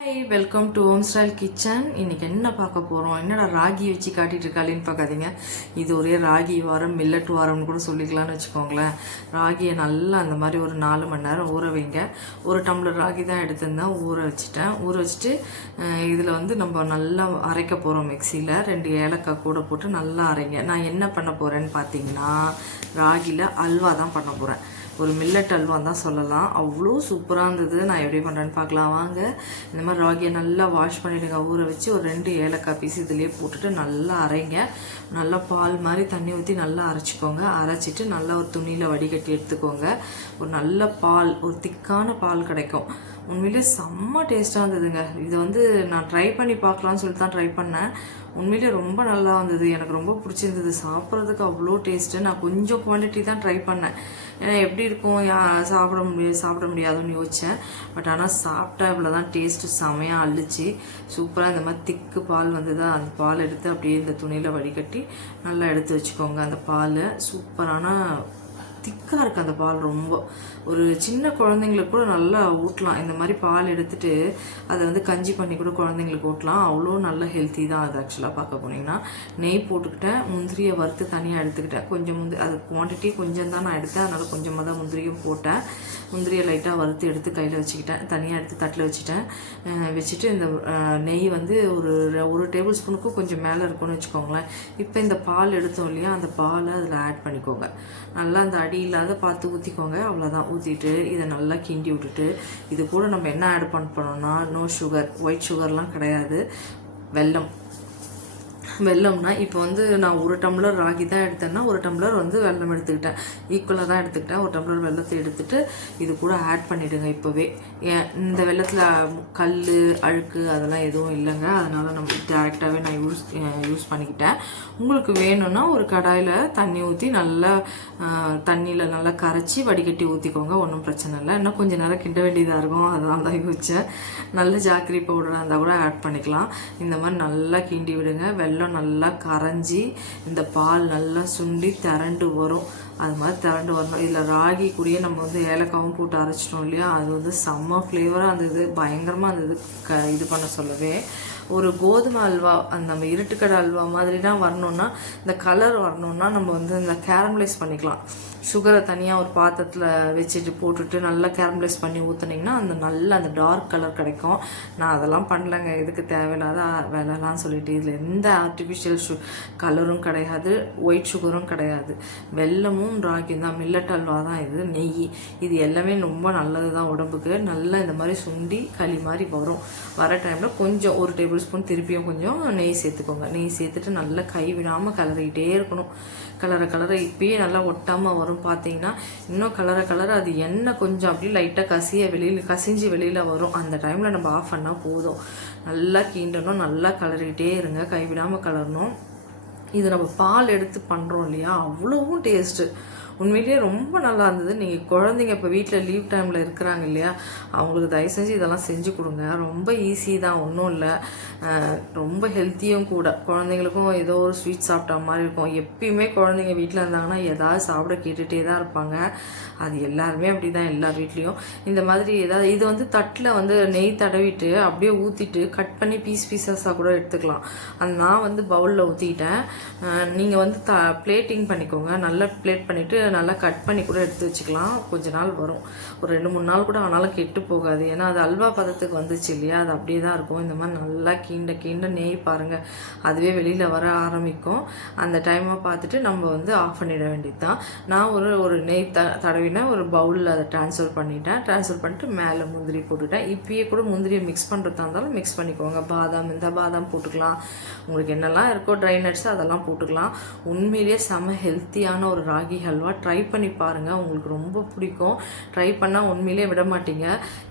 Hi, welcome to home style kitchen. இன்றைக்கி என்ன பார்க்க போகிறோம்? என்னடா ராகி வச்சு காட்டிகிட்டு இருக்காளின்னு பார்க்காதீங்க. இது ஒரே ராகி வாரம், மில்லட் வாரம்னு கூட சொல்லிக்கலாம்னு வச்சுக்கோங்களேன். ராகியை நல்லா அந்த மாதிரி ஒரு 4 மணி நேரம் ஊற வைங்க. ஒரு டம்ளர் ராகி தான் எடுத்திருந்தேன், ஊற வச்சுட்டு இதில் வந்து நம்ம நல்லா அரைக்க போகிறோம். மிக்சியில் 2 ஏலக்காய் கூட போட்டு நல்லா அரைங்க. நான் என்ன பண்ண போகிறேன்னு பார்த்தீங்கன்னா, ராகியில் அல்வா தான் பண்ண போகிறேன். ஒரு மில்லட் அல்வா தான் சொல்லலாம். அவ்வளோ சூப்பராக இருந்தது. நான் எப்படி பண்ணுறேன்னு பார்க்கலாம் வாங்க. இந்த மாதிரி ராகியை நல்லா வாஷ் பண்ணிவிடுங்க. ஊற வச்சு ஒரு 2 ஏலக்காய் பீஸ் இதிலே போட்டுட்டு நல்லா அரைங்க. நல்லா பால் மாதிரி தண்ணி ஊற்றி நல்லா அரைச்சிக்கோங்க. அரைச்சிட்டு நல்லா ஒரு துணியில் வடிகட்டி எடுத்துக்கோங்க. ஒரு நல்ல பால், ஒரு திக்கான பால் கிடைக்கும். உண்மையிலே செம்ம டேஸ்ட்டாக இருந்ததுங்க. இதை வந்து நான் ட்ரை பண்ணி பார்க்கலான்னு சொல்லிட்டு தான் ட்ரை பண்ணேன். உண்மையிலே ரொம்ப நல்லா வந்தது. எனக்கு ரொம்ப பிடிச்சிருந்தது. சாப்பிட்றதுக்கு அவ்வளோ டேஸ்ட்டு. நான் கொஞ்சம் குவான்டிட்டி தான் ட்ரை பண்ணேன். ஏன்னா எப்படி இருக்கும், சாப்பிட முடியாதுன்னு யோசித்தேன். பட் ஆனால் சாப்பிட்டா இவ்வளோ தான் டேஸ்ட்டு செமையாக அள்ளிச்சு. சூப்பராக இந்த மாதிரி திக்கு பால் வந்ததா, அந்த பால் எடுத்து அப்படியே இந்த துணியில் வடிகட்டி நல்லா எடுத்து வச்சுக்கோங்க. அந்த பால் சூப்பரான திக்காக இருக்குது. அந்த பால் ரொம்ப ஒரு சின்ன குழந்தைங்களுக்கு கூட நல்லா ஊட்டலாம். இந்த மாதிரி பால் எடுத்துகிட்டு அதை வந்து கஞ்சி பண்ணி கூட குழந்தைங்களுக்கு ஊட்டலாம். அவ்வளோ நல்ல ஹெல்த்தி தான் அது. ஆக்சுவலாக பார்க்க போனீங்கன்னா நெய் போட்டுக்கிட்டேன், முந்திரியை வறுத்து தனியாக எடுத்துக்கிட்டேன். கொஞ்சம் அது குவான்டிட்டி கொஞ்சம் தான் நான் எடுத்தேன், அதனால் கொஞ்சமாக தான் முந்திரியும் போட்டேன். முந்திரியை லைட்டாக வறுத்து எடுத்து கையில் வச்சுக்கிட்டேன், தனியாக எடுத்து தட்டில் வச்சுட்டு இந்த நெய் வந்து ஒரு டேபிள் ஸ்பூனுக்கும் கொஞ்சம் மேலே இருக்கும்னு வச்சுக்கோங்களேன். இப்போ இந்த பால் எடுத்தோம் இல்லையா, அந்த பாலை அதில் ஆட் பண்ணிக்கோங்க. நல்லா அந்த அடி இல்லாத பார்த்து ஊற்றிக்கோங்க. அவ்வளோதான். ஊற்றிட்டு இதை நல்லா கிண்டி விட்டுட்டு இது கூட நம்ம என்ன ஆட் பண்ணோம்னா, நோ சுகர், ஒயிட் சுகர்லாம் கிடையாது, வெல்லம்னா இப்போ வந்து நான் 1 டம்ளர் ராகி தான் எடுத்தேன்னா 1 டம்ளர் வந்து வெல்லம் எடுத்துக்கிட்டேன். ஈக்குவலாக தான் எடுத்துக்கிட்டேன். 1 டம்ளர் வெல்லத்தை எடுத்துகிட்டு இது கூட ஆட் பண்ணிவிடுங்க இப்போவே. இந்த வெல்லத்தில் கல், அழுக்கு அதெல்லாம் எதுவும் இல்லைங்க. அதனால் நம்ம டேரெக்டாகவே நான் யூஸ் பண்ணிக்கிட்டேன். உங்களுக்கு வேணும்னா ஒரு கடாயில் தண்ணி ஊற்றி நல்லா தண்ணியில் நல்லா கரைச்சி வடிகட்டி ஊற்றிக்கோங்க. ஒன்றும் பிரச்சனை இல்லை. இன்னும் கொஞ்சம் நேரம் கிண்ட வேண்டியதாக இருக்கும், அதனால தான் யோசித்தேன். நல்ல ஜாக்கிரி பவுடராக இருந்தால் கூட ஆட் பண்ணிக்கலாம். இந்த மாதிரி நல்லா கிண்டி விடுங்க. வெல்லம் நல்லா கரைஞ்சி இந்த பால் நல்லா சுண்டி திரண்டு வரும். அது மாதிரி திரண்டு வரணும். இதில் ராகி கூடயே நம்ம வந்து ஏலக்காவும் போட்டு அரைச்சிட்டோம் இல்லையா, அது வந்து செம்ம ஃப்ளேவராக இருந்தது. பயங்கரமாக இருந்தது. இது பண்ண சொல்லவே ஒரு கோதுமை அல்வா, அந்த நம்ம இருட்டுக்கடை அல்வா மாதிரி தான் வரணுன்னா, இந்த கலர் வரணுன்னா நம்ம வந்து இந்த கேரமலைஸ் பண்ணிக்கலாம். சுகரை தனியாக ஒரு பாத்திரத்தில் வச்சுட்டு போட்டுட்டு நல்லா கேரமலைஸ் பண்ணி ஊற்றுனீங்கன்னா அந்த டார்க் கலர் கிடைக்கும். நான் அதெல்லாம் பண்ணலைங்க, இதுக்கு தேவையில்லாத வேலைலாம் சொல்லிட்டு. இதில் எந்த ஆர்டிஃபிஷியல் கலரும் கிடையாது, ஒயிட் சுகரும் கிடையாது. வெல்லமும் ராகியும் தான், மில்லட் அல்வா தான் இது. நெய், இது எல்லாமே ரொம்ப நல்லது தான் உடம்புக்கு. நல்லா இந்த மாதிரி சுண்டி களி மாதிரி வரும். வர டைமில் கொஞ்சம் 1 டேபிள் ஸ்பூன் திருப்பியும் கொஞ்சம் நெய் சேர்த்துக்கோங்க. நெய் சேர்த்துட்டு நல்லா கை விடாமல் கலரிக்கிட்டே இருக்கணும். கலர இப்பயே நல்லா ஒட்டாமல் வரும். பார்த்தீங்கன்னா இன்னும் கலர அது எண்ணெய் கொஞ்சம் அப்படி லைட்டாக கசிஞ்சு வெளியில் வரும். அந்த டைமில் நம்ம ஆஃப் பண்ணால் போதும். நல்லா கீண்டணும், நல்லா கலரிக்கிட்டே இருங்க, கைவிடாமல் கலரணும். இது நம்ம பால் எடுத்து பண்ணுறோம் இல்லையா, அவ்வளோவும் டேஸ்ட்டு. உண்மையிலேயே ரொம்ப நல்லா இருந்தது. நீங்கள் குழந்தைங்க இப்போ வீட்டில் லீவ் டைமில் இருக்கிறாங்க இல்லையா, அவங்களுக்கு தயவு செஞ்சு இதெல்லாம் செஞ்சு கொடுங்க. ரொம்ப ஈஸி தான், ஒன்றும் இல்லை. ரொம்ப ஹெல்த்தியும் கூட. குழந்தைங்களுக்கும் ஏதோ ஒரு ஸ்வீட் சாப்பிட்டா மாதிரி இருக்கும். எப்பயுமே குழந்தைங்க வீட்டில் இருந்தாங்கன்னா ஏதாவது சாப்பிட கேட்டுகிட்டே தான் இருப்பாங்க. அது எல்லாருமே அப்படி தான், எல்லார் வீட்லேயும். இந்த மாதிரி ஏதாவது இது வந்து தட்டில் வந்து நெய் தடவிட்டு அப்படியே ஊற்றிட்டு கட் பண்ணி பீஸஸாக கூட எடுத்துக்கலாம். நான் வந்து பவுலில் ஊற்றிக்கிட்டேன். நீங்கள் வந்து பிளேட்டிங் பண்ணிக்கோங்க. நல்லா பிளேட் பண்ணிவிட்டு நல்லா கட் பண்ணி கூட எடுத்து வச்சுக்கலாம். கொஞ்ச நாள் வரும், ஒரு 2-3 நாள் கூட ஆனாலும் கெட்டு போகாது. ஏன்னா அது அல்வா பதத்துக்கு வந்துச்சு இல்லையா, அது அப்படியே தான் இருக்கும். இந்த மாதிரி நல்லா கீண்ட நெய் பாருங்கள், அதுவே வெளியில் வர ஆரம்பிக்கும். அந்த டைமாக பார்த்துட்டு நம்ம வந்து ஆஃப் பண்ணிட வேண்டியது தான். நான் ஒரு நெய் தடவினா ஒரு பவுலில் அதை ட்ரான்ஸ்ஃபர் பண்ணிவிட்டு மேலே முந்திரி போட்டுட்டேன். இப்பயே கூட முந்திரியை மிக்ஸ் பண்ணுறதா இருந்தாலும் மிக்ஸ் பண்ணிக்கோங்க. பாதாம் போட்டுக்கலாம். உங்களுக்கு என்னெல்லாம் இருக்கோ ட்ரை நட்ஸ் அதெல்லாம் போட்டுக்கலாம். உண்மையிலேயே செம ஹெல்த்தியான ஒரு ராகி ஹல்வா. ட்ரை பண்ணி பாருங்கள், உங்களுக்கு ரொம்ப பிடிக்கும். ட்ரை பண்ணால் உண்மையிலே விட மாட்டீங்க.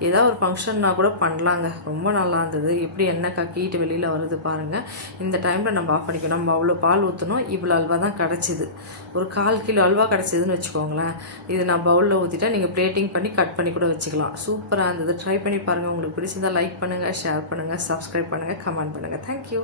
ஏதாவது ஒரு ஃபங்க்ஷன்னா கூட பண்ணலாங்க. ரொம்ப நல்லா இருந்தது. எப்படி எண்ணெய் கக்கிட்டு வெளியில் வருது பாருங்கள். இந்த டைமில் நம்ம ஆஃப் பண்ணிக்கணும். நம்ம அவ்வளோ பால் ஊற்றணும். இவ்வளோ அல்வா தான் கிடச்சிது. ஒரு 1/4 கிலோ அல்வா கிடச்சிதுன்னு வச்சுக்கோங்களேன். இது நான் பவுலில் ஊற்றிட்டேன். நீங்கள் பிளேட்டிங் பண்ணி கட் பண்ணி கூட வச்சுக்கலாம். சூப்பராக இருந்தது. ட்ரை பண்ணி பாருங்கள். உங்களுக்கு பிடிச்சிருந்தால் லைக் பண்ணுங்கள், ஷேர் பண்ணுங்கள், சப்ஸ்கிரைப் பண்ணுங்கள், கமெண்ட் பண்ணுங்கள். தேங்க்யூ.